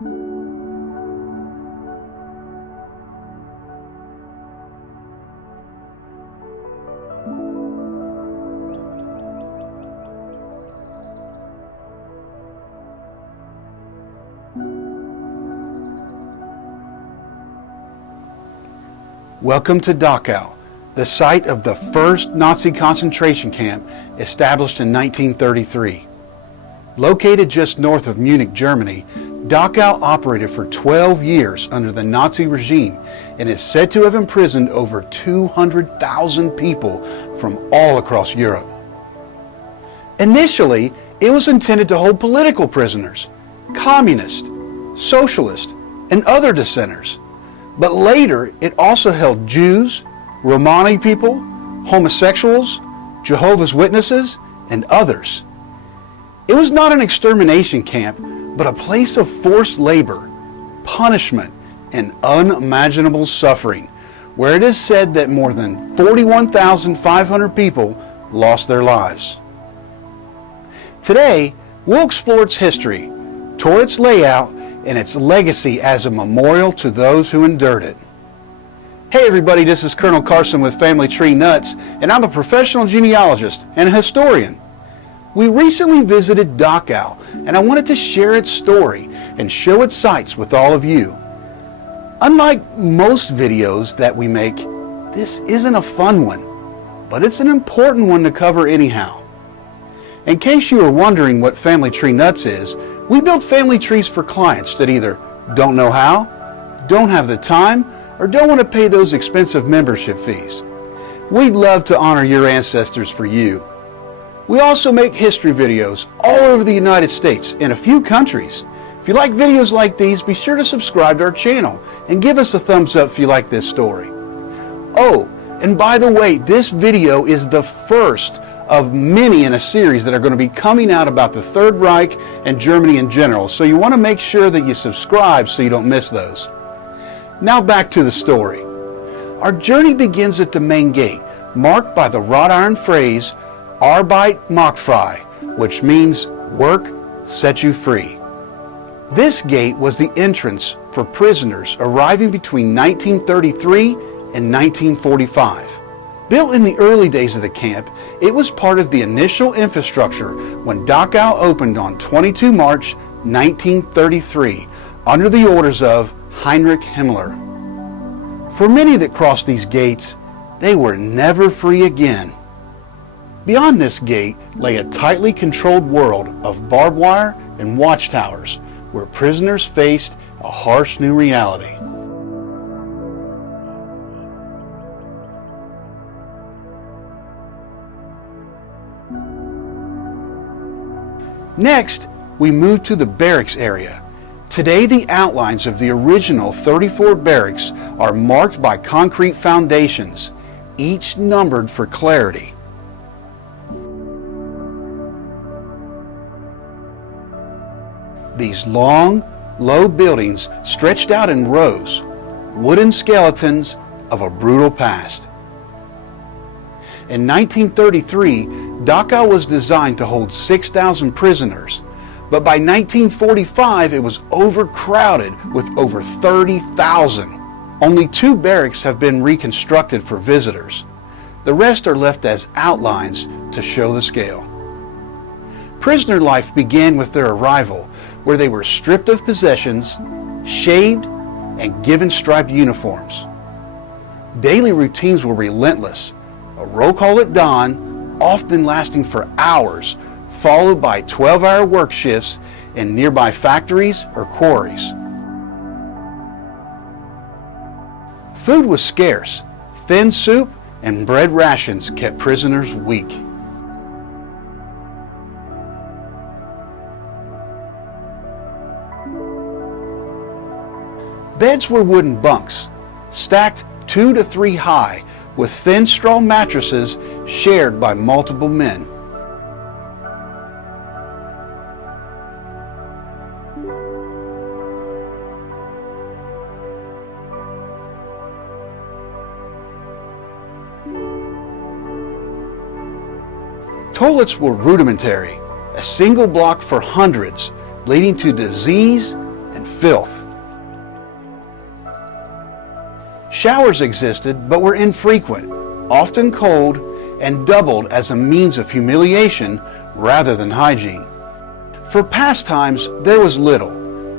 Welcome to Dachau, the site of the first Nazi concentration camp established in 1933. Located just north of Munich, Germany, Dachau operated for 12 years under the Nazi regime and is said to have imprisoned over 200,000 people from all across Europe. Initially, it was intended to hold political prisoners, communists, socialists, and other dissenters. But later, it also held Jews, Romani people, homosexuals, Jehovah's Witnesses, and others. It was not an extermination camp, but a place of forced labor, punishment, and unimaginable suffering, where it is said that more than 41,500 people lost their lives. Today, we'll explore its history, tour its layout, and its legacy as a memorial to those who endured it. Hey everybody, this is Colonel Carson with Family Tree Nuts, and I'm a professional genealogist and a historian. We recently visited Dachau, and I wanted to share its story and show its sights with all of you. Unlike most videos that we make, this isn't a fun one, but it's an important one to cover anyhow. In case you were wondering what Family Tree Nuts is, we build family trees for clients that either don't know how, don't have the time, or don't want to pay those expensive membership fees. We'd love to honor your ancestors for you. We also make history videos all over the United States and a few countries. If you like videos like these, be sure to subscribe to our channel and give us a thumbs up if you like this story. Oh, and by the way, this video is the first of many in a series that are going to be coming out about the Third Reich and Germany in general, so you want to make sure that you subscribe so you don't miss those. Now back to the story. Our journey begins at the main gate, marked by the wrought-iron phrase, Arbeit Macht Frei, which means work sets you free. This gate was the entrance for prisoners arriving between 1933 and 1945. Built in the early days of the camp, it was part of the initial infrastructure when Dachau opened on 22 March 1933 under the orders of Heinrich Himmler. For many that crossed these gates, they were never free again. Beyond this gate lay a tightly controlled world of barbed wire and watchtowers where prisoners faced a harsh new reality. Next, we move to the barracks area. Today, the outlines of the original 34 barracks are marked by concrete foundations, each numbered for clarity. These long, low buildings stretched out in rows, wooden skeletons of a brutal past. In 1933, Dachau was designed to hold 6,000 prisoners, but by 1945 it was overcrowded with over 30,000. Only 2 barracks have been reconstructed for visitors. The rest are left as outlines to show the scale. Prisoner life began with their arrival, where they were stripped of possessions, shaved, and given striped uniforms. Daily routines were relentless. A roll call at dawn, often lasting for hours, followed by 12-hour work shifts in nearby factories or quarries. Food was scarce. Thin soup and bread rations kept prisoners weak. Beds were wooden bunks, stacked 2 to 3 high, with thin straw mattresses shared by multiple men. Toilets were rudimentary, a single block for hundreds, leading to disease and filth. Showers existed but were infrequent, often cold, and doubled as a means of humiliation rather than hygiene. For pastimes, there was little.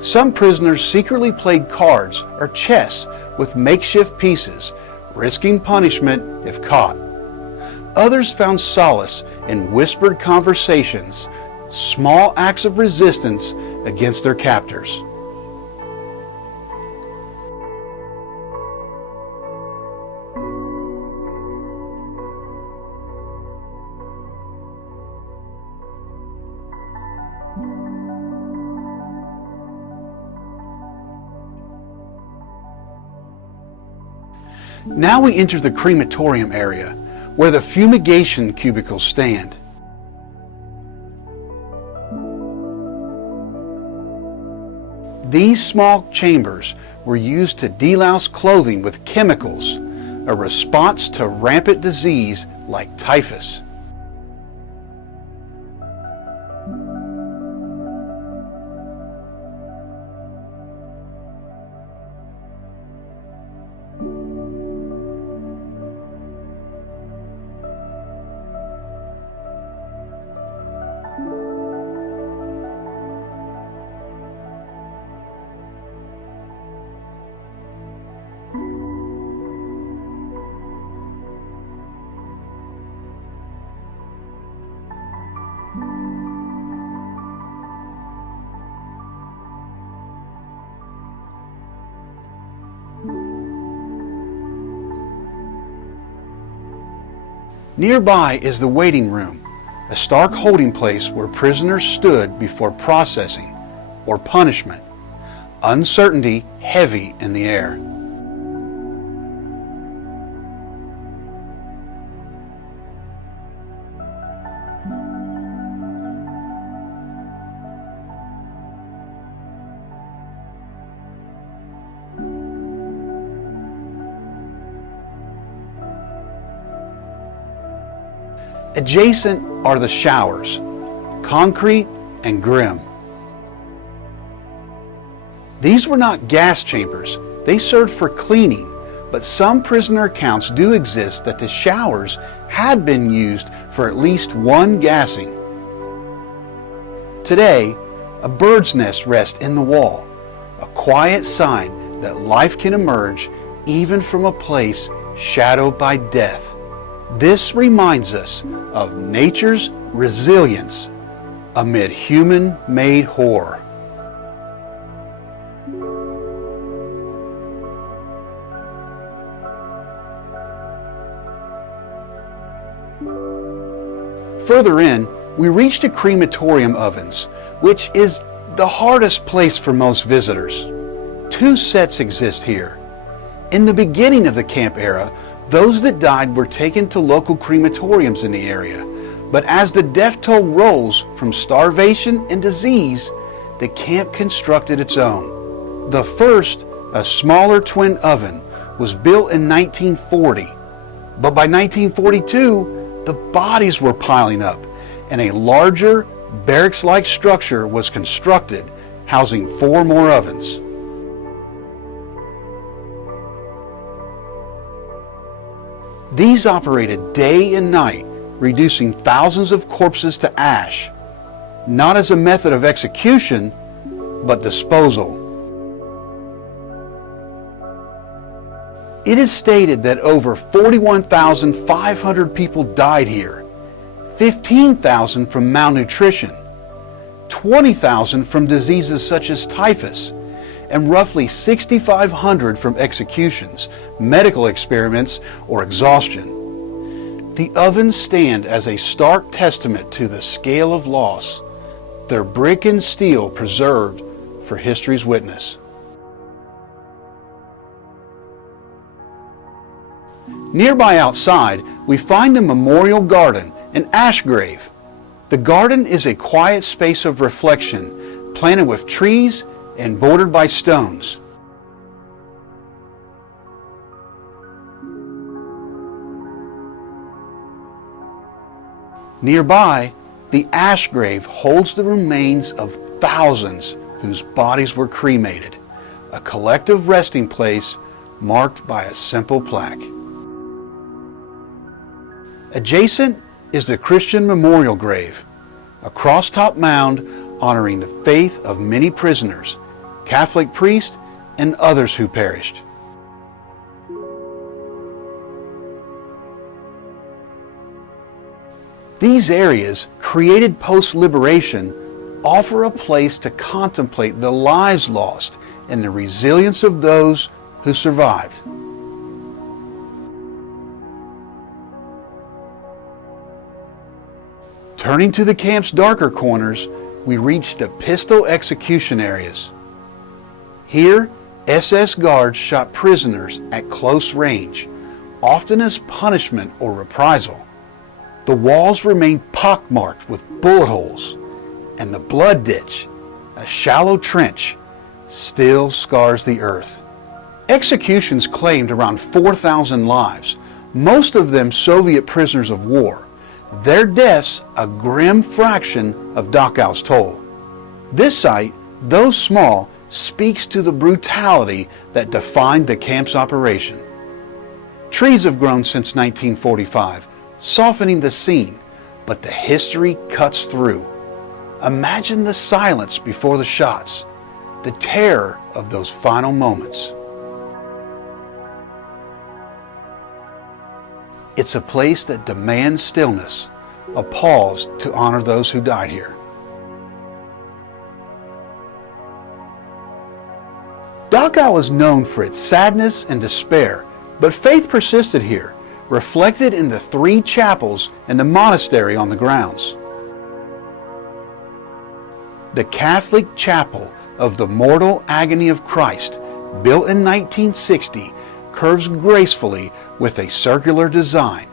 Some prisoners secretly played cards or chess with makeshift pieces, risking punishment if caught. Others found solace in whispered conversations, small acts of resistance against their captors. Now we enter the crematorium area, where the fumigation cubicles stand. These small chambers were used to delouse clothing with chemicals, a response to rampant disease like typhus. Nearby is the waiting room, a stark holding place where prisoners stood before processing or punishment, uncertainty heavy in the air. Adjacent are the showers, concrete and grim. These were not gas chambers. They served for cleaning, but some prisoner accounts do exist that the showers had been used for at least one gassing. Today, a bird's nest rests in the wall, a quiet sign that life can emerge even from a place shadowed by death. This reminds us of nature's resilience amid human-made horror. Further in, we reach the crematorium ovens, which is the hardest place for most visitors. Two sets exist here. In the beginning of the camp era, those that died were taken to local crematoriums in the area, but as the death toll rose from starvation and disease, the camp constructed its own. The first, a smaller twin oven, was built in 1940, but by 1942, the bodies were piling up, and a larger, barracks-like structure was constructed, housing 4 more ovens. These operated day and night, reducing thousands of corpses to ash, not as a method of execution, but disposal. It is stated that over 41,500 people died here, 15,000 from malnutrition, 20,000 from diseases such as typhus, and roughly 6,500 from executions, medical experiments, or exhaustion. The ovens stand as a stark testament to the scale of loss, their brick and steel preserved for history's witness. Nearby outside, we find a memorial garden, an ash grave. The garden is a quiet space of reflection, planted with trees and bordered by stones. Nearby, the ash grave holds the remains of thousands whose bodies were cremated, a collective resting place marked by a simple plaque. Adjacent is the Christian memorial grave, a cross-top mound honoring the faith of many prisoners, Catholic priests, and others who perished. These areas, created post-liberation, offer a place to contemplate the lives lost and the resilience of those who survived. Turning to the camp's darker corners, we reach the pistol execution areas. Here, SS guards shot prisoners at close range, often as punishment or reprisal. The walls remain pockmarked with bullet holes, and the blood ditch, a shallow trench, still scars the earth. Executions claimed around 4,000 lives, most of them Soviet prisoners of war. Their deaths a grim fraction of Dachau's toll. This site, though small, speaks to the brutality that defined the camp's operation. Trees have grown since 1945, softening the scene, but the history cuts through. Imagine the silence before the shots, the terror of those final moments. It's a place that demands stillness, a pause to honor those who died here. Dachau is known for its sadness and despair, but faith persisted here, reflected in the 3 chapels and the monastery on the grounds. The Catholic Chapel of the Mortal Agony of Christ, built in 1960, curves gracefully with a circular design,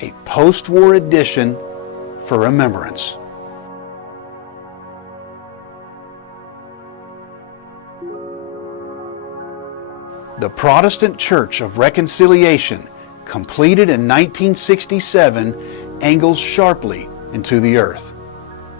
a post-war addition for remembrance. The Protestant Church of Reconciliation, completed in 1967, angles sharply into the earth,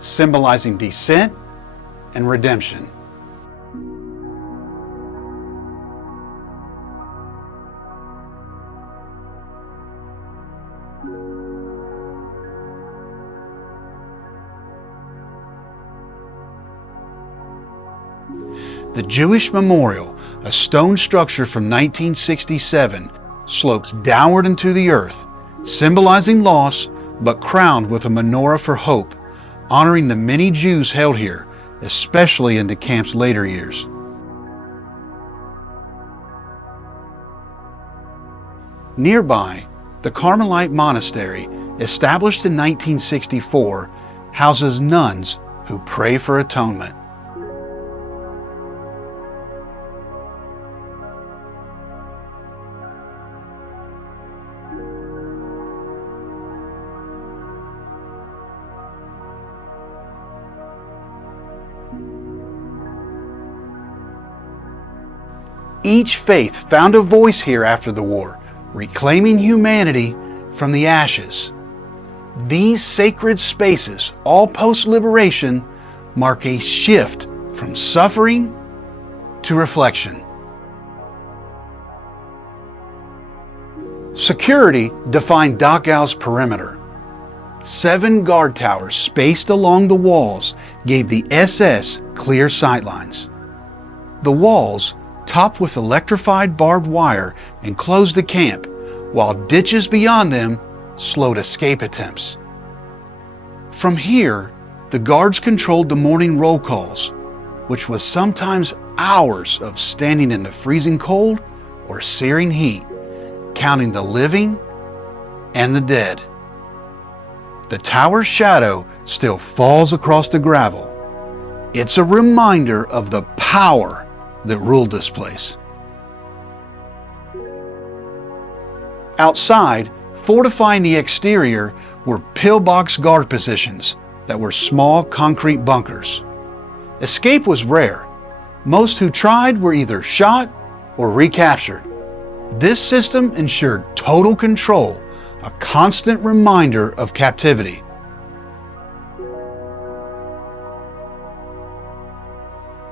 symbolizing descent and redemption. The Jewish Memorial, a stone structure from 1967, slopes downward into the earth, symbolizing loss, but crowned with a menorah for hope, honoring the many Jews held here, especially in the camp's later years. Nearby, the Carmelite Monastery, established in 1964, houses nuns who pray for atonement. Each faith found a voice here after the war, reclaiming humanity from the ashes. These sacred spaces, all post-liberation, mark a shift from suffering to reflection. Security defined Dachau's perimeter. 7 guard towers spaced along the walls gave the SS clear sightlines. The walls, topped with electrified barbed wire, enclosed the camp, while ditches beyond them slowed escape attempts. From here, the guards controlled the morning roll calls, which was sometimes hours of standing in the freezing cold or searing heat, counting the living and the dead. The tower's shadow still falls across the gravel. It's a reminder of the power that ruled this place. Outside, fortifying the exterior, were pillbox guard positions that were small concrete bunkers. Escape was rare. Most who tried were either shot or recaptured. This system ensured total control, a constant reminder of captivity.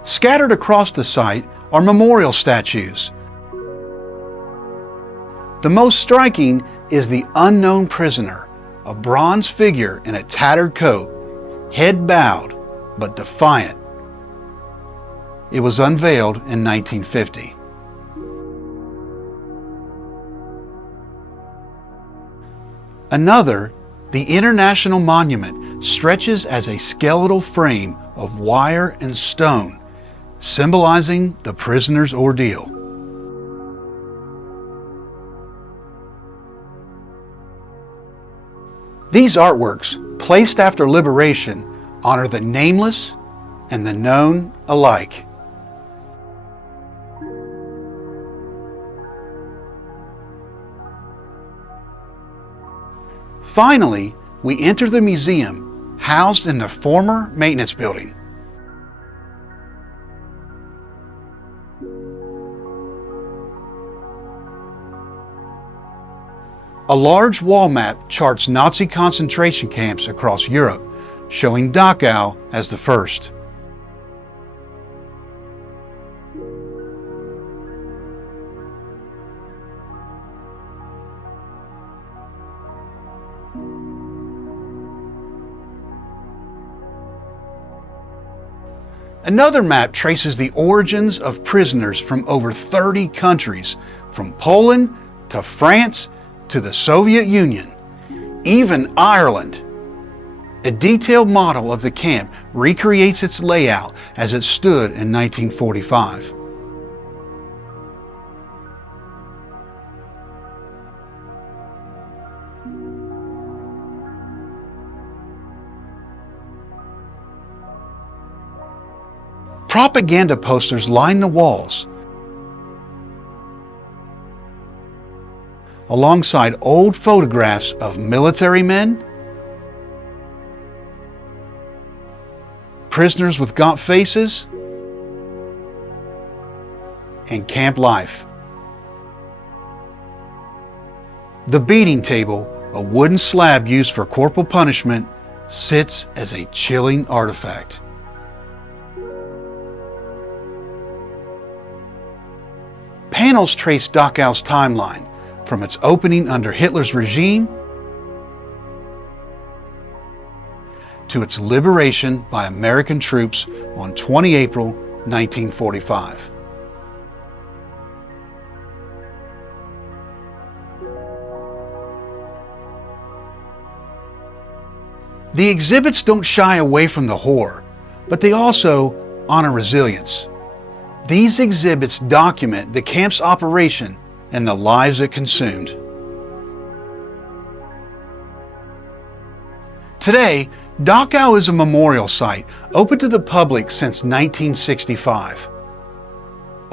Scattered across the site are memorial statues. The most striking is the unknown prisoner, a bronze figure in a tattered coat, head bowed but defiant. It was unveiled in 1950. Another, the International Monument, stretches as a skeletal frame of wire and stone, symbolizing the prisoner's ordeal. These artworks, placed after liberation, honor the nameless and the known alike. Finally, we enter the museum, housed in the former maintenance building. A large wall map charts Nazi concentration camps across Europe, showing Dachau as the first. Another map traces the origins of prisoners from over 30 countries, from Poland to France to the Soviet Union, even Ireland. A detailed model of the camp recreates its layout as it stood in 1945. Propaganda posters line the walls, alongside old photographs of military men, prisoners with gaunt faces, and camp life. The beating table, a wooden slab used for corporal punishment, sits as a chilling artifact. Panels trace Dachau's timeline, from its opening under Hitler's regime to its liberation by American troops on 20 April 1945. The exhibits don't shy away from the horror, but they also honor resilience. These exhibits document the camp's operation and the lives it consumed. Today, Dachau is a memorial site open to the public since 1965.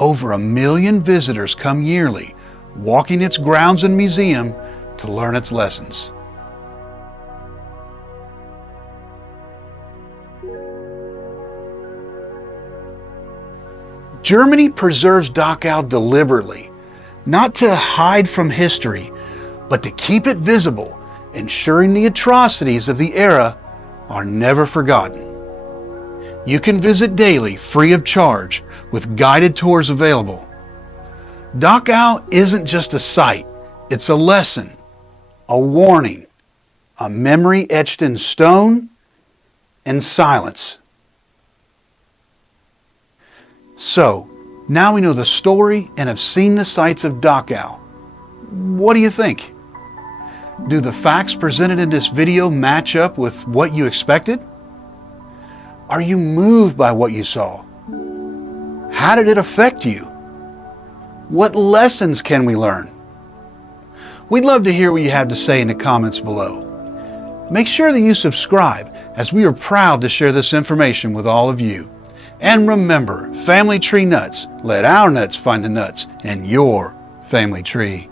Over 1 million visitors come yearly, walking its grounds and museum to learn its lessons. Germany preserves Dachau deliberately, not to hide from history, but to keep it visible, ensuring the atrocities of the era are never forgotten. You can visit daily, free of charge, with guided tours available. Dachau isn't just a site, it's a lesson, a warning, a memory etched in stone and silence. So, now we know the story and have seen the sights of Dachau. What do you think? Do the facts presented in this video match up with what you expected? Are you moved by what you saw? How did it affect you? What lessons can we learn? We'd love to hear what you have to say in the comments below. Make sure that you subscribe, as we are proud to share this information with all of you. And remember, family tree nuts, let our nuts find the nuts in your family tree.